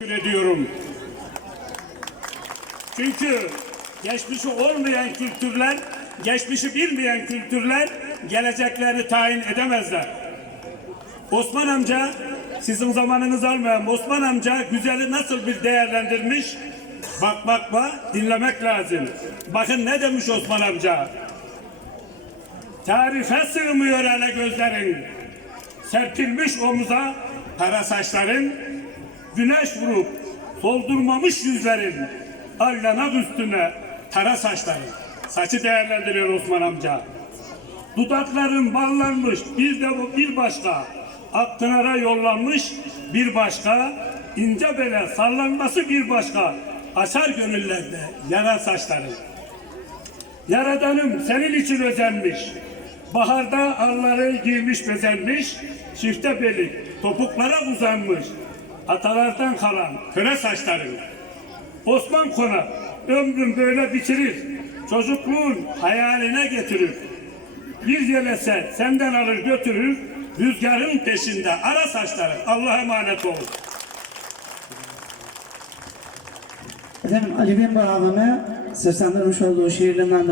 ediyorum. Çünkü geçmişi olmayan kültürler, geçmişi bilmeyen kültürler geleceklerini tayin edemezler. Osman amca, sizin zamanınız almayan Osman amca güzeli nasıl bir değerlendirmiş? Bak bak bak, dinlemek lazım. Bakın ne demiş Osman amca? Tarife sığmıyor hele gözlerin. Serpilmiş omuza kara saçların, güneş vurup soldurmamış yüzlerin, al yanak üstüne kara saçların. Saçı değerlendiriyor Osman amca. Dudakların ballanmış bir de bir başka. Akpınar'a yollanmış bir başka. ince bele sallanması bir başka. Açar gönüllerde yara saçları. Yaradanım senin için özenmiş. Baharda arları giymiş bezenmiş. Çifte belik topuklara uzanmış. Atalardan kalan köre saçların. Osman Konak ömrüm böyle bitirir. Çocukluğun hayaline getirir. Bir yelese senden alır götürür. Rüzgarın peşinde ara saçları. Allah'a emanet olun. Efendim Ali Bin Bağlam'ı seslendirmiş olduğu şiirlerinden